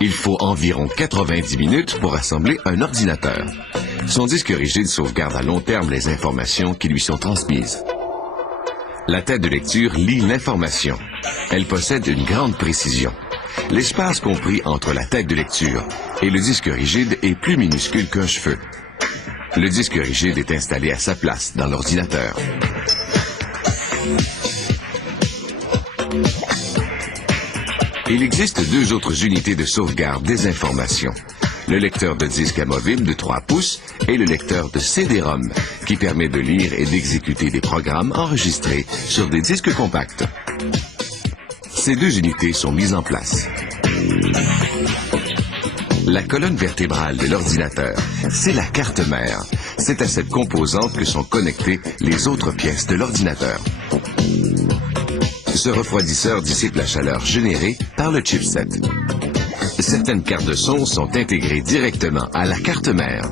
Il faut environ 90 minutes pour assembler un ordinateur. Son disque rigide sauvegarde à long terme les informations qui lui sont transmises. La tête de lecture lit l'information. Elle possède une grande précision. L'espace compris entre la tête de lecture et le disque rigide est plus minuscule qu'un cheveu. Le disque rigide est installé à sa place dans l'ordinateur. Il existe deux autres unités de sauvegarde des informations. Le lecteur de disque amovible de 3 pouces et le lecteur de CD-ROM, qui permet de lire et d'exécuter des programmes enregistrés sur des disques compacts. Ces deux unités sont mises en place. La colonne vertébrale de l'ordinateur, c'est la carte mère. C'est à cette composante que sont connectées les autres pièces de l'ordinateur. Ce refroidisseur dissipe la chaleur générée par le chipset. Certaines cartes de son sont intégrées directement à la carte mère.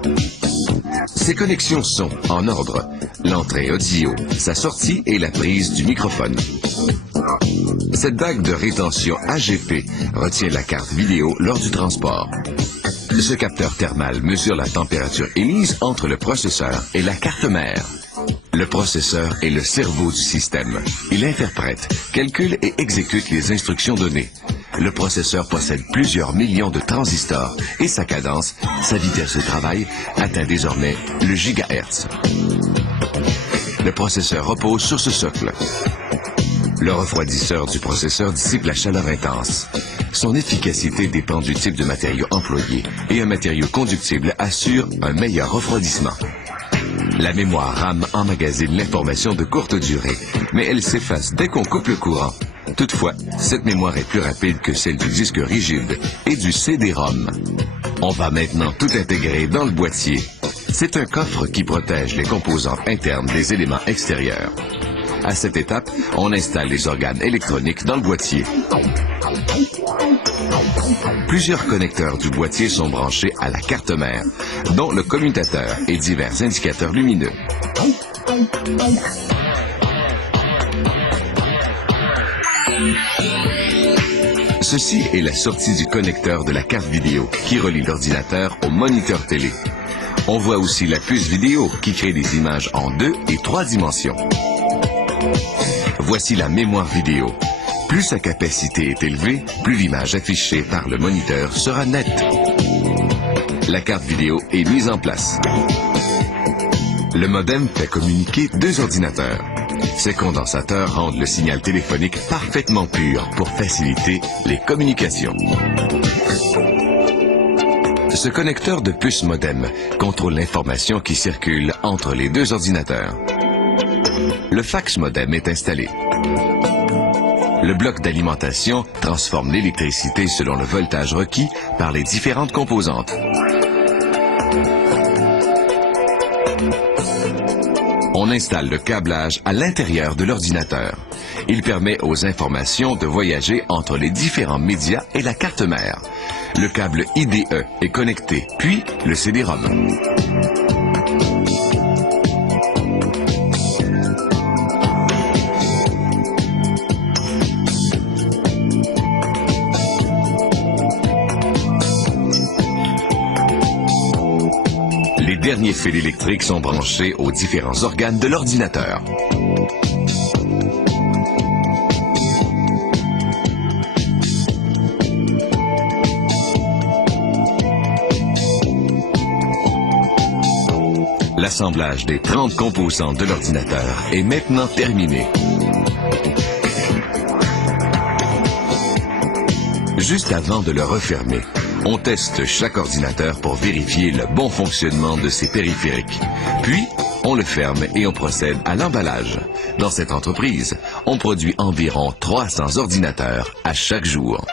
Ces connexions sont en ordre: l'entrée audio, sa sortie et la prise du microphone. Cette bague de rétention AGP retient la carte vidéo lors du transport. Ce capteur thermal mesure la température émise entre le processeur et la carte mère. Le processeur est le cerveau du système. Il interprète, calcule et exécute les instructions données. Le processeur possède plusieurs millions de transistors et sa cadence, sa vitesse de travail, atteint désormais le gigahertz. Le processeur repose sur ce socle. Le refroidisseur du processeur dissipe la chaleur intense. Son efficacité dépend du type de matériau employé et un matériau conductible assure un meilleur refroidissement. La mémoire RAM emmagasine l'information de courte durée, mais elle s'efface dès qu'on coupe le courant. Toutefois, cette mémoire est plus rapide que celle du disque rigide et du CD-ROM. On va maintenant tout intégrer dans le boîtier. C'est un coffre qui protège les composantes internes des éléments extérieurs. À cette étape, on installe les organes électroniques dans le boîtier. Plusieurs connecteurs du boîtier sont branchés à la carte mère, dont le commutateur et divers indicateurs lumineux. Ceci est la sortie du connecteur de la carte vidéo qui relie l'ordinateur au moniteur télé. On voit aussi la puce vidéo qui crée des images en 2 et 3 dimensions. Voici la mémoire vidéo. Plus sa capacité est élevée, plus l'image affichée par le moniteur sera nette. La carte vidéo est mise en place. Le modem fait communiquer deux ordinateurs. Ces condensateurs rendent le signal téléphonique parfaitement pur pour faciliter les communications. Ce connecteur de puce modem contrôle l'information qui circule entre les deux ordinateurs. Le fax modem est installé. Le bloc d'alimentation transforme l'électricité selon le voltage requis par les différentes composantes. On installe le câblage à l'intérieur de l'ordinateur. Il permet aux informations de voyager entre les différents médias et la carte mère. Le câble IDE est connecté, puis le CD-ROM. Les derniers fils électriques sont branchés aux différents organes de l'ordinateur. L'assemblage des 30 composantes de l'ordinateur est maintenant terminé. Juste avant de le refermer, on teste chaque ordinateur pour vérifier le bon fonctionnement de ses périphériques. Puis, on le ferme et on procède à l'emballage. Dans cette entreprise, on produit environ 300 ordinateurs à chaque jour.